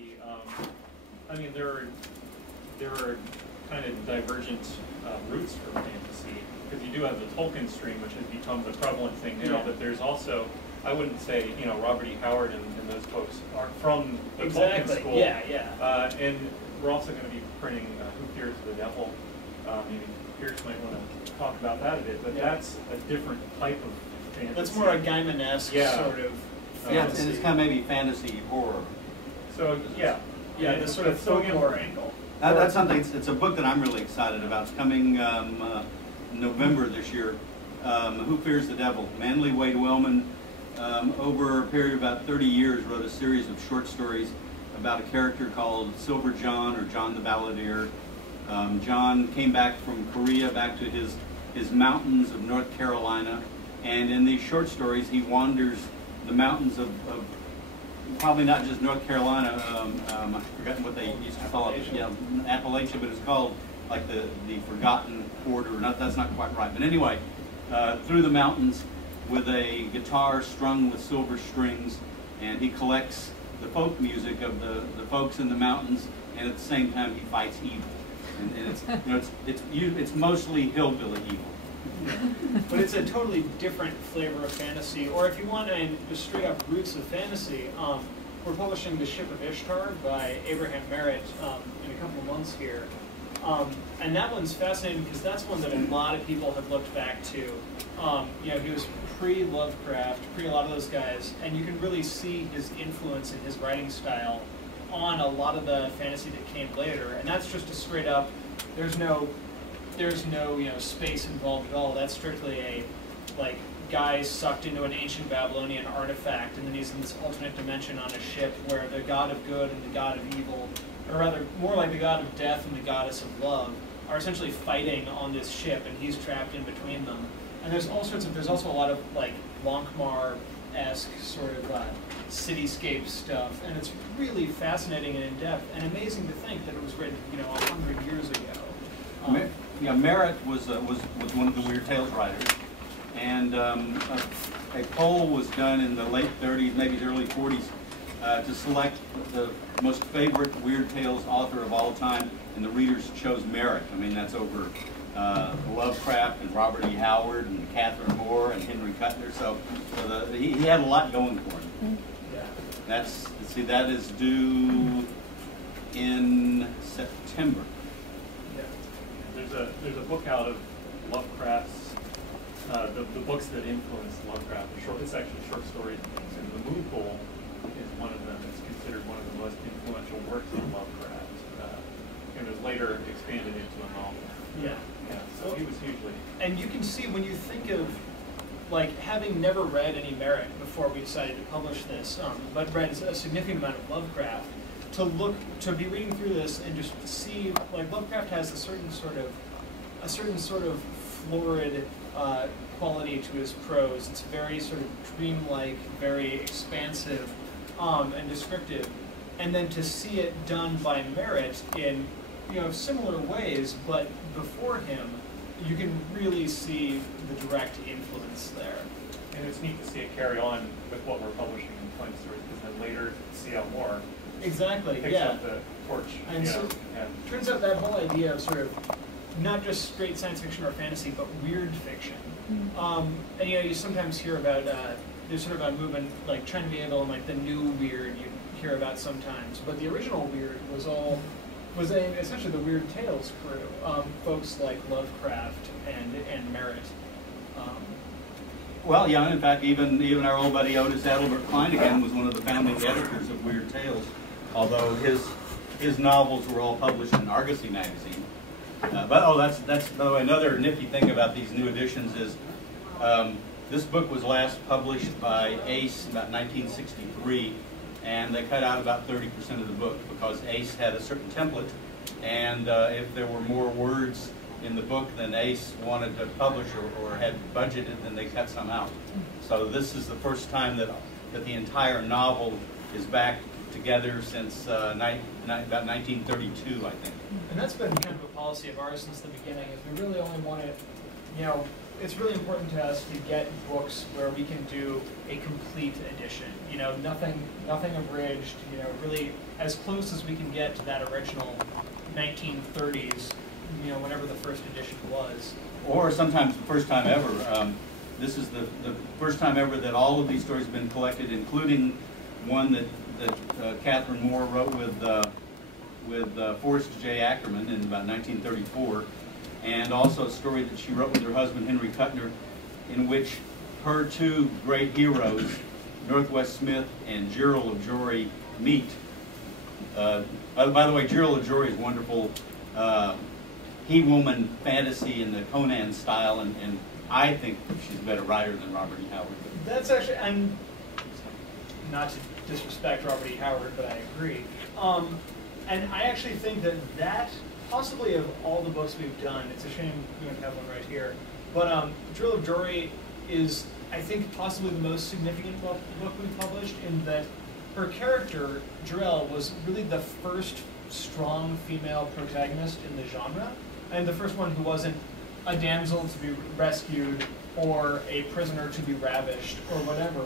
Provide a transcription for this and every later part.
fantasy, I mean, there are kind of divergent roots for fantasy, because you do have the Tolkien stream, which has become the prevalent thing now, yeah. But there's also, I wouldn't say, you know, Robert E. Howard and those folks are from the Tolkien school. Yeah, yeah. And we're also going to be printing Who Fears the Devil. Maybe Pierce might want to talk about that a bit, but yeah. That's a different type of fantasy. That's more a Gaiman-esque yeah. sort of fantasy. Yeah, and it's kind of maybe fantasy horror. So, yeah. Yeah, the sort of folklore angle. That's something, it's a book that I'm really excited about. It's coming November this year. Who Fears the Devil? Manly Wade Wellman, over a period of about 30 years, wrote a series of short stories about a character called Silver John, or John the Balladeer. John came back from Korea, back to his mountains of North Carolina, and in these short stories he wanders the mountains of probably not just North Carolina, I've forgotten what they used to call it, yeah, Appalachia, but it's called like the Forgotten Quarter. That's not quite right, but anyway, through the mountains with a guitar strung with silver strings, and he collects the folk music of the folks in the mountains, and at the same time he fights evil. And it's, you know, it's mostly hillbilly evil. But it's a totally different flavor of fantasy. Or if you want the straight up roots of fantasy, we're publishing The Ship of Ishtar by Abraham Merritt in a couple of months here. And that one's fascinating because that's one that a lot of people have looked back to. You know, he was pre-Lovecraft, pre a lot of those guys, and you can really see his influence in his writing style on a lot of the fantasy that came later. And that's just a straight up, there's no you know, space involved at all. That's strictly a like guy sucked into an ancient Babylonian artifact, and then he's in this alternate dimension on a ship where the god of good and the god of evil, or rather more like the god of death and the goddess of love, are essentially fighting on this ship, and he's trapped in between them. And there's all sorts of, there's also a lot of like Lonkmar-esque sort of cityscape stuff, and it's really fascinating and in-depth, and amazing to think that it was written, you know, 100 years ago. Yeah, Merritt was one of the Weird Tales writers, and a poll was done in the late 30s, maybe the early 40s, to select the most favorite Weird Tales author of all time, and the readers chose Merritt. I mean, that's over Lovecraft and Robert E. Howard and Catherine Moore and Henry Kuttner. So he had a lot going for him. Yeah. Let's see, that is due in September. There's a book out of Lovecraft's, the books that influenced Lovecraft. It's actually short stories and things, and The Moon Pool is one of them. It's considered one of the most influential works of Lovecraft, and was later expanded into a novel. Yeah. Yeah. So he was hugely. And you can see when you think of, like, having never read any Merritt before we decided to publish this, but read a significant amount of Lovecraft, to be reading through this and just see, like, Lovecraft has a certain sort of florid quality to his prose. It's very sort of dreamlike, very expansive, and descriptive. And then to see it done by Merritt in, you know, similar ways, but before him, you can really see the direct influence there. And it's neat to see it carry on with what we're publishing in Flame Stories, because then later C.L. Moore exactly picks yeah. up the torch. And so yeah. Turns out that whole idea of sort of not just straight science fiction or fantasy, but weird fiction. And you know, you sometimes hear about there's sort of a movement like trying to be able, like the new weird you hear about sometimes, but the original weird was essentially the Weird Tales crew, folks like Lovecraft and Merritt. Well, yeah, in fact, even our old buddy Otis Adelbert Klein was one of the founding editors of Weird Tales, although his novels were all published in Argosy magazine. That's by the way, another nifty thing about these new editions is this book was last published by Ace about 1963, and they cut out about 30% of the book because Ace had a certain template, and if there were more words in the book than Ace wanted to publish or had budgeted, then they cut some out. So this is the first time that the entire novel is back together since about 1932, I think. And that's been kind of a policy of ours since the beginning, is we really only want to, you know, it's really important to us to get books where we can do a complete edition. You know, nothing abridged. You know, really as close as we can get to that original 1930s. You know, whenever the first edition was. Or sometimes the first time ever. This is the first time ever that all of these stories have been collected, including one that Catherine Moore wrote with Forrest J. Ackerman in about 1934, and also a story that she wrote with her husband Henry Kuttner, in which her two great heroes, Northwest Smith and Gerald of Jory, meet. By the way, Gerald of Jory is wonderful. He-woman fantasy in the Conan style, and I think she's a better writer than Robert E. Howard. That's actually, I'm not to disrespect Robert E. Howard, but I agree. And I actually think that possibly of all the books we've done, it's a shame we don't have one right here, but Drill of Jory is, I think, possibly the most significant book we've published, in that her character, Drill, was really the first strong female protagonist in the genre, and the first one who wasn't a damsel to be rescued or a prisoner to be ravished or whatever,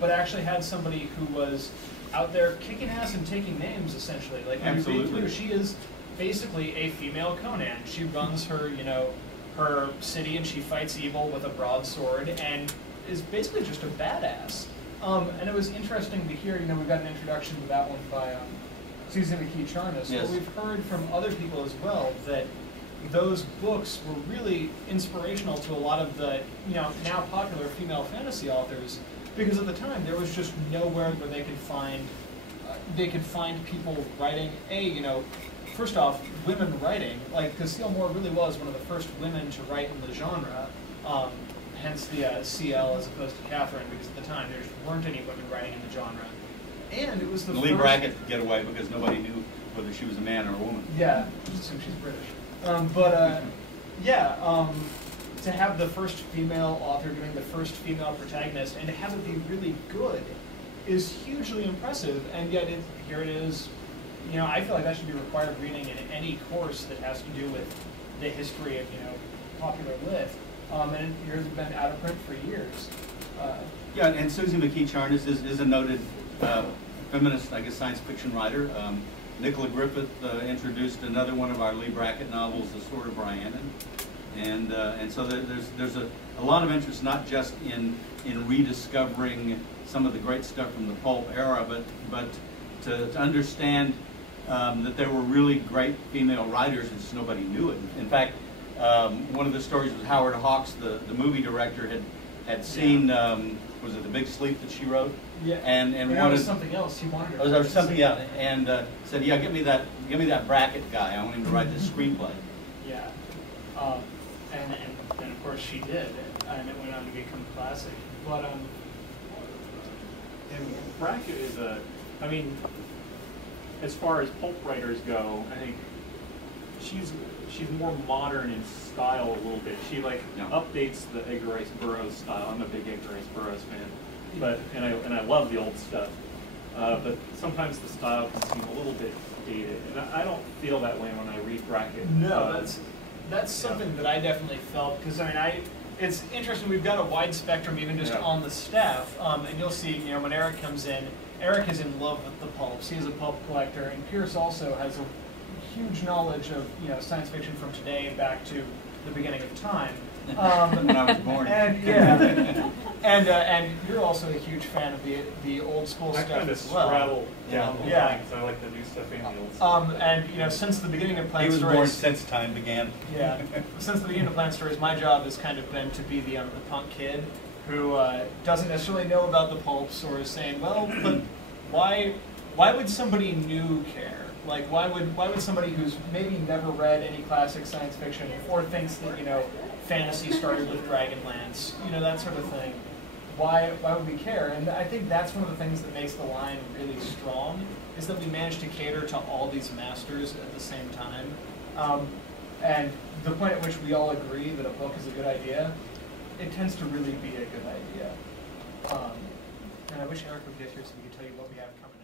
but actually had somebody who was out there kicking ass and taking names, essentially. Like, when you read through, she is basically a female Conan. She runs her, you know, her city, and she fights evil with a broadsword, and is basically just a badass. And it was interesting to hear, you know, we got an introduction to that one by Susan McKee Charnas, yes. But we've heard from other people as well that those books were really inspirational to a lot of the, you know, now popular female fantasy authors, because at the time there was just nowhere where they could find people writing, you know, first off, women writing, like, because Cecile Moore really was one of the first women to write in the genre, hence the CL as opposed to Catherine, because at the time there just weren't any women writing in the genre. And it was the Lee Brackett could get away because nobody knew whether she was a man or a woman. Yeah, just assume she's British. To have the first female author doing the first female protagonist and to have it be really good is hugely impressive, and yet here it is. You know, I feel like that should be required reading in any course that has to do with the history of, you know, popular lit. And yours have been out of print for years. Yeah, and Susie McKee Charnas is a noted feminist, I guess, science fiction writer. Nicola Griffith introduced another one of our Lee Brackett novels, The Sword of Rhiannon, and so there's a lot of interest, not just in rediscovering some of the great stuff from the pulp era, but to understand that there were really great female writers, and just nobody knew it. In fact, one of the stories was Howard Hawks, the movie director, had seen, was it The Big Sleep that she wrote? Yeah, and wanted something else. He wanted it. Oh, there was something, yeah, and said, yeah, give me that Brackett guy. I want him to write this screenplay. Yeah, and of course she did, and it went on to become classic. But and Brackett is I mean, as far as pulp writers go, I think she's more modern in style a little bit. She updates the Edgar Rice Burroughs style. I'm a big Edgar Rice Burroughs fan, but and I love the old stuff. But sometimes the style can seem a little bit dated, and I don't feel that way when I read Brackett. No, that's something that I definitely felt, because I mean it's interesting. We've got a wide spectrum even just on the staff, and you'll see, you know, when Eric comes in, Eric is in love with the pulps. He is a pulp collector, and Pierce also has a huge knowledge of, you know, science fiction from today back to the beginning of time. When I was born. And you're also a huge fan of the old school stuff as well. I kind of straddle down the line, because I like the new stuff and the old stuff. And you know, since the beginning of Plant Stories, he was born since time began. Yeah, since the beginning of Plant Stories, my job has kind of been to be the punk kid who doesn't necessarily know about the pulps, or is saying, well, but why would somebody new care? Like, why would somebody who's maybe never read any classic science fiction, or thinks that, you know, fantasy started with Dragonlance, you know, that sort of thing, why would we care? And I think that's one of the things that makes the line really strong, is that we manage to cater to all these masters at the same time. And the point at which we all agree that a book is a good idea, it tends to really be a good idea. And I wish Eric would get here so we could tell you what we have coming.